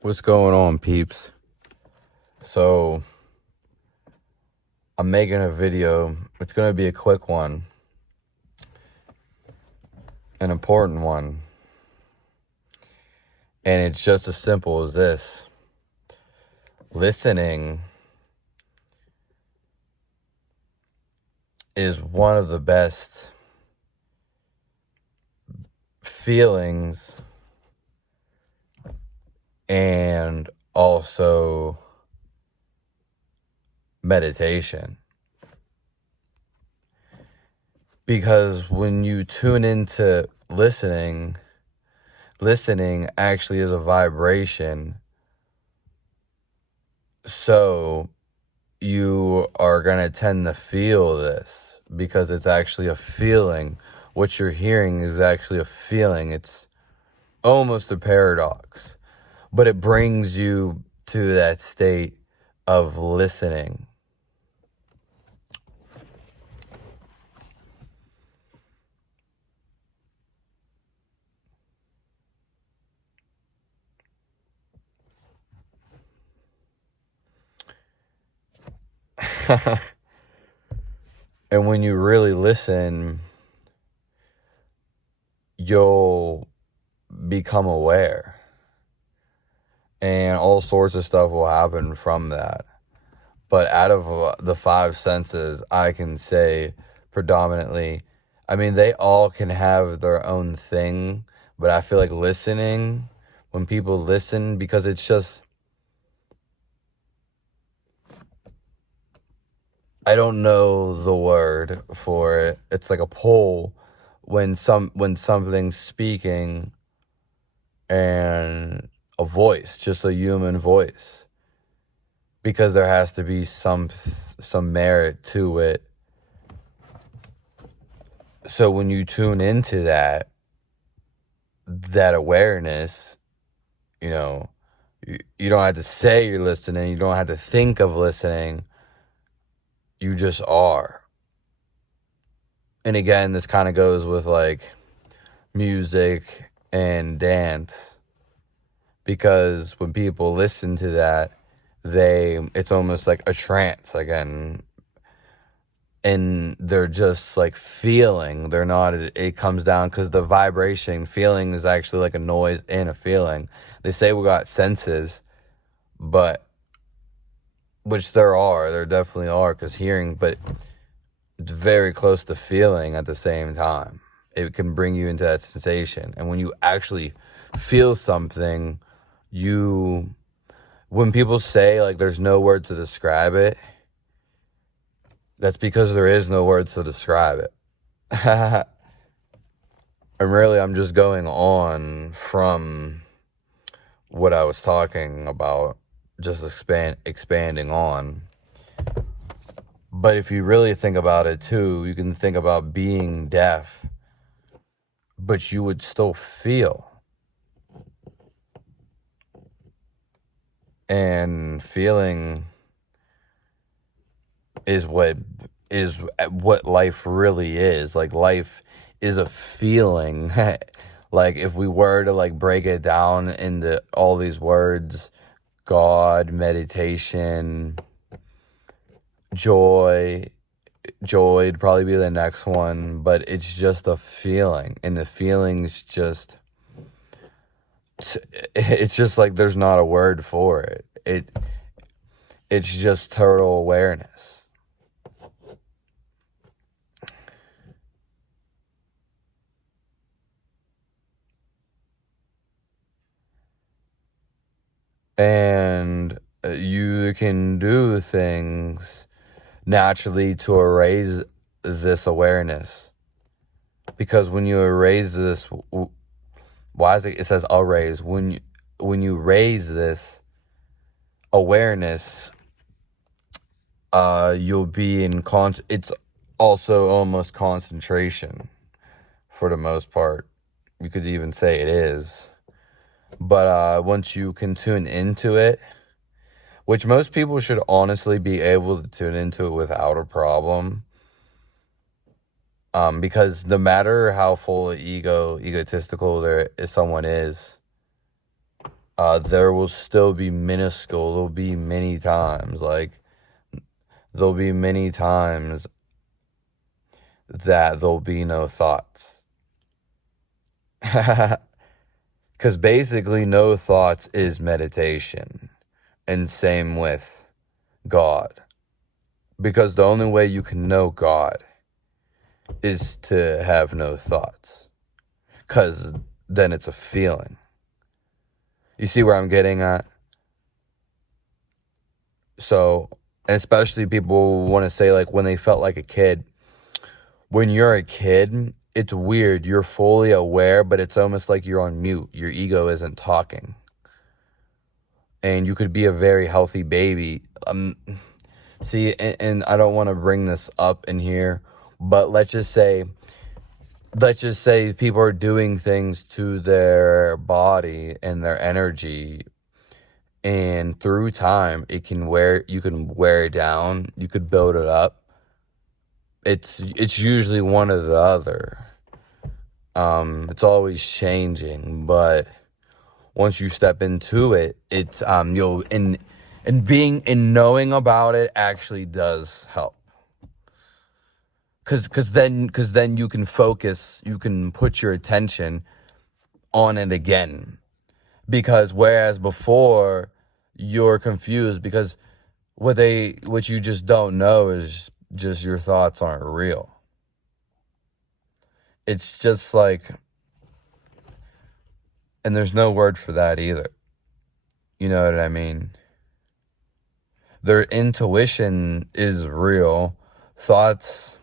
What's going on, peeps? So, I'm making a video. It's going to be a quick one, an important one. And it's just as simple as this. Listening is one of the best feelings and also meditation. Because when you tune into listening actually is a vibration. So you are going to tend to feel this because it's actually a feeling. What you're hearing is actually a feeling. It's almost a paradox, but it brings you to that state of listening. And when you really listen, you'll become aware. And all sorts of stuff will happen from that. But out of the five senses, I can say predominantly, I mean, they all can have their own thing. But I feel like listening, when people listen, because it's just, I don't know the word for it. It's like a pull when something's speaking, and a voice, just a human voice, because there has to be some merit to it. So when you tune into that awareness, you know, you don't have to say you're listening. You don't have to think of listening. You just are. And again, this kind of goes with like music and dance, because when people listen to that, it's almost like a trance again, and they're just like feeling. They're not, it comes down because the vibration, feeling is actually like a noise and a feeling. They say we got senses, but which there definitely are, because hearing, but it's very close to feeling at the same time. It can bring you into that sensation. And when you actually feel something, when people say like there's no word to describe it, that's because there is no words to describe it. And really, I'm just going on from what I was talking about, just expanding on. But if you really think about it too, you can think about being deaf, but you would still feel. And feeling is what life really is. Like, life is a feeling. Like, if we were to like break it down into all these words, God, meditation, joy'd probably be the next one, but it's just a feeling. And the feeling's just, it's just like there's not a word for it. It's just total awareness. And you can do things naturally to erase this awareness. Because when you erase this, why is it says erase? When you raise this awareness, you'll be in it's also almost concentration for the most part. You could even say it is. But once you can tune into it, which most people should honestly be able to tune into it without a problem, because no matter how full of egotistical someone is, there will still be minuscule. There'll be many times, there'll be many times that there'll be no thoughts. Because basically, no thoughts is meditation. And same with God. Because the only way you can know God is to have no thoughts. Because then it's a feeling. You see where I'm getting at? So, and especially people want to say, like, when they felt like a kid. When you're a kid, it's weird. You're fully aware, but it's almost like you're on mute. Your ego isn't talking. And you could be a very healthy baby. See, and I don't want to bring this up in here, but let's just say people are doing things to their body and their energy, and through time you can wear it down, you could build it up. It's usually one or the other. It's always changing, but once you step into it, it's you'll and knowing about it actually does help. Cause then you can focus, you can put your attention on it again. Because whereas before you're confused because what you just don't know is just your thoughts aren't real. It's just like, and there's no word for that either. You know what I mean? Their intuition is real. Thoughts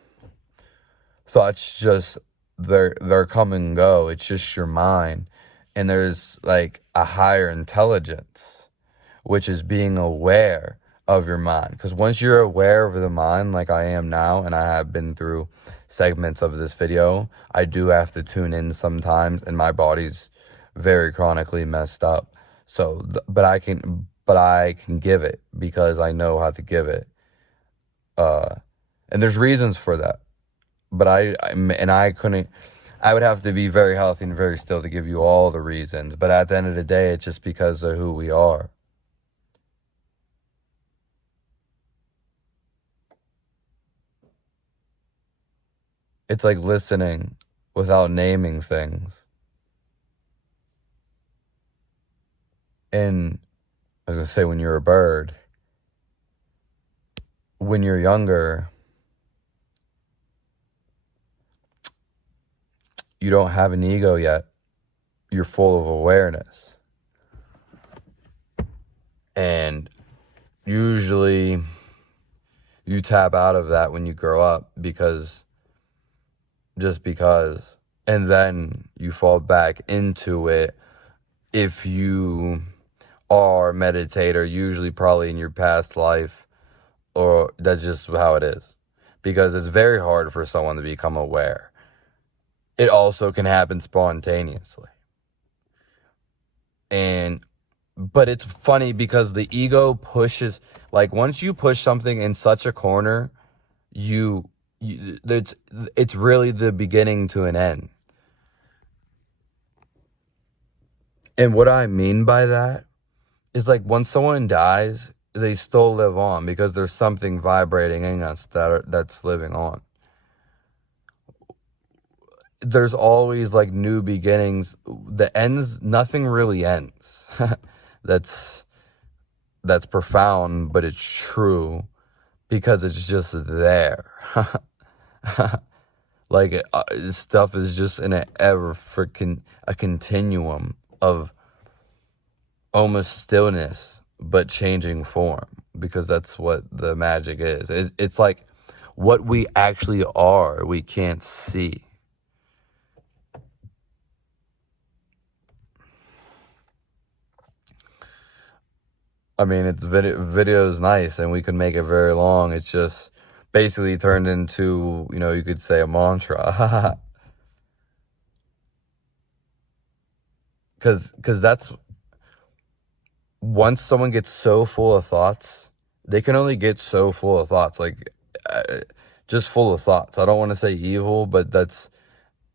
just, they're come and go. It's just your mind. And there's like a higher intelligence, which is being aware of your mind. Because once you're aware of the mind, like I am now, and I have been through segments of this video, I do have to tune in sometimes, and my body's very chronically messed up. So, but I can give it because I know how to give it. And there's reasons for that. But I would have to be very healthy and very still to give you all the reasons. But at the end of the day, it's just because of who we are. It's like listening without naming things. And I was going to say, when you're a bird, when you're younger, you don't have an ego yet. You're full of awareness. And usually you tap out of that when you grow up because. And then you fall back into it if you are a meditator, usually probably in your past life, or that's just how it is. Because it's very hard for someone to become aware. It also can happen spontaneously. But it's funny because the ego pushes, like once you push something in such a corner, it's really the beginning to an end. And what I mean by that is, like, once someone dies, they still live on because there's something vibrating in us that's living on. There's always like new beginnings. Nothing really ends. That's profound, but it's true because it's just there. Like, stuff is just in a continuum of almost stillness, but changing form, because that's what the magic is. It's like what we actually are, we can't see. I mean, video is nice, and we could make it very long. It's just basically turned into, you could say a mantra. Because that's, once someone gets so full of thoughts, they can only get so full of thoughts, like just full of thoughts. I don't want to say evil, but that's,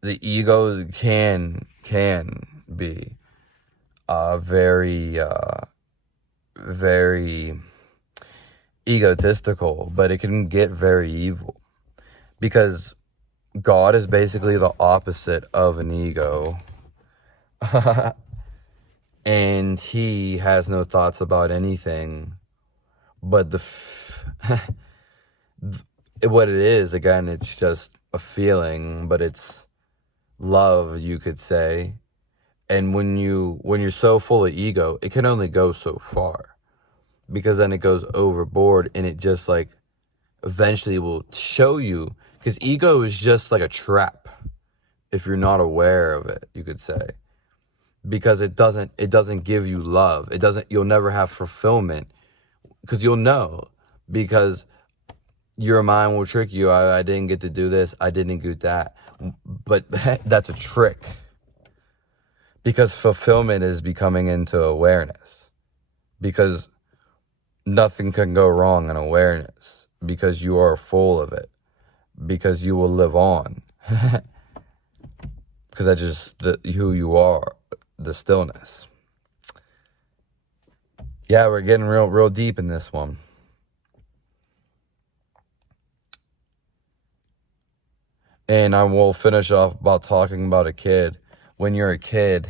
the ego can be. very very egotistical, but it can get very evil, because God is basically the opposite of an ego. And he has no thoughts about anything but what it is. Again, it's just a feeling, but it's love, you could say. And when you're so full of ego, it can only go so far, because then it goes overboard, and it just like eventually will show you, because ego is just like a trap if you're not aware of it, you could say, because it doesn't give you love. You'll never have fulfillment, because you'll know, because your mind will trick you. I didn't get to do this, I didn't get that, but that's a trick, because fulfillment is becoming into awareness, because nothing can go wrong in awareness, because you are full of it, because you will live on, because that's just who you are, the stillness. Yeah, we're getting real deep in this one. And I will finish off about talking about a kid. When you're a kid,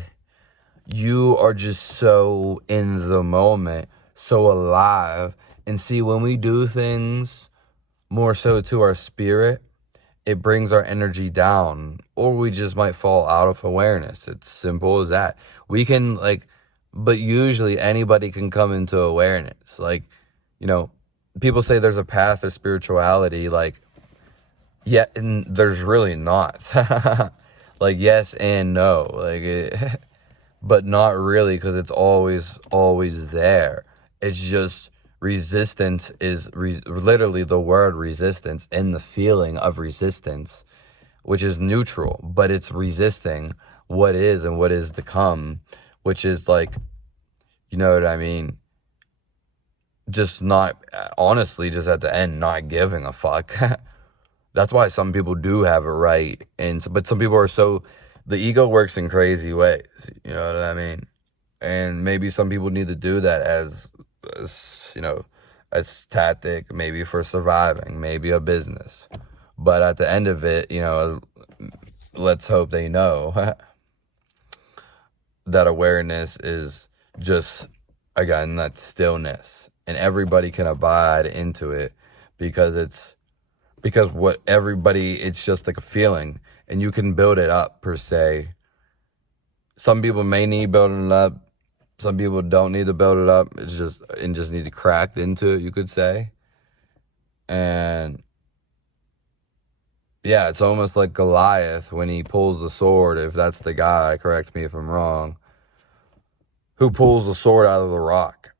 you are just so in the moment, so alive. And see, when we do things more so to our spirit, it brings our energy down, or we just might fall out of awareness. It's simple as that. We can but usually anybody can come into awareness. People say there's a path of spirituality, yeah, and there's really not. Yes and no, but not really, because it's always there. It's just resistance is literally the word resistance, and the feeling of resistance, which is neutral, but it's resisting what is and what is to come, which is you know what I mean? Just not, honestly, just at the end, not giving a fuck. That's why some people do have it right, but some people are the ego works in crazy ways, you know what I mean? And maybe some people need to do that as tactic, maybe for surviving, maybe a business. But at the end of it, let's hope they know that awareness is just, again, that stillness, and everybody can abide into it, because it's just like a feeling, and you can build it up, per se. Some people may need building it up. Some people don't need to build it up. It's just need to crack into it, you could say. And yeah, it's almost like Goliath when he pulls the sword, if that's the guy, correct me if I'm wrong, who pulls the sword out of the rock.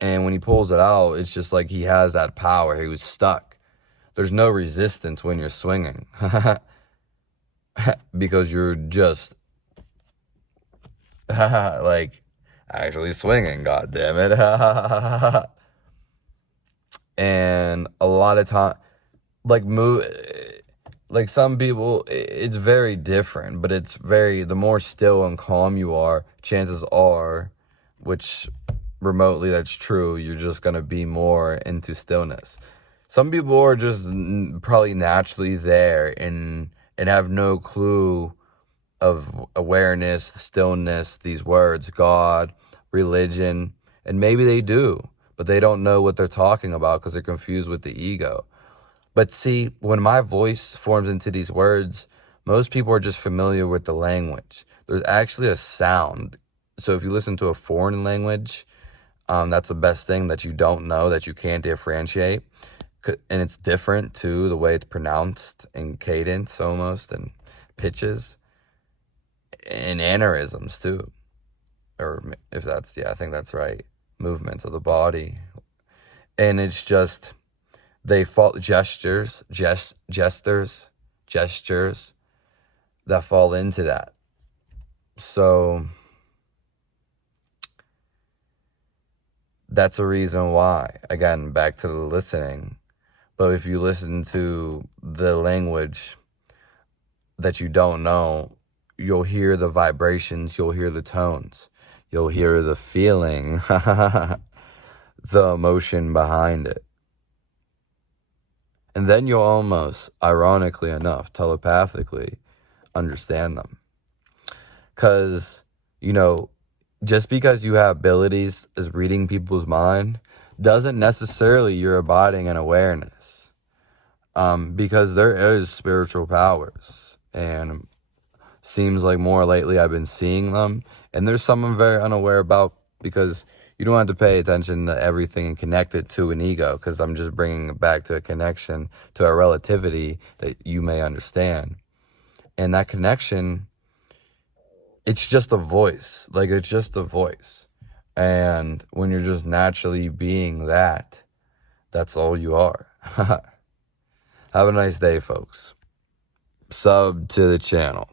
And when he pulls it out, it's just like he has that power. He was stuck. There's no resistance when you're swinging. Because you're just actually swinging, god damn it. And a lot of time, some people, it's very different, but the more still and calm you are, chances are, which remotely that's true, you're just going to be more into stillness. Some people are just probably naturally there and have no clue of awareness, stillness, these words, God, religion, and maybe they do, but they don't know what they're talking about because they're confused with the ego. But see, when my voice forms into these words, most people are just familiar with the language. There's actually a sound. So if you listen to a foreign language, that's the best thing that you don't know, that you can't differentiate. And it's different too, the way it's pronounced, and cadence almost, and pitches, and aneurysms too. Or if that's, I think that's right. Movements of the body. And it's just, they fall, gestures that fall into that. So that's a reason why, again, back to the listening. But if you listen to the language that you don't know, you'll hear the vibrations, you'll hear the tones, you'll hear the feeling, the emotion behind it. And then you'll almost, ironically enough, telepathically understand them. Because, you know, just because you have abilities as reading people's mind doesn't necessarily you're abiding in awareness. Because there is spiritual powers, and seems like more lately I've been seeing them, and there's some I'm very unaware about, because you don't have to pay attention to everything and connect it to an ego, because I'm just bringing it back to a connection, to a relativity that you may understand. And that connection, it's just a voice. Like, it's just a voice. And when you're just naturally being that, that's all you are. Have a nice day, folks. Sub to the channel.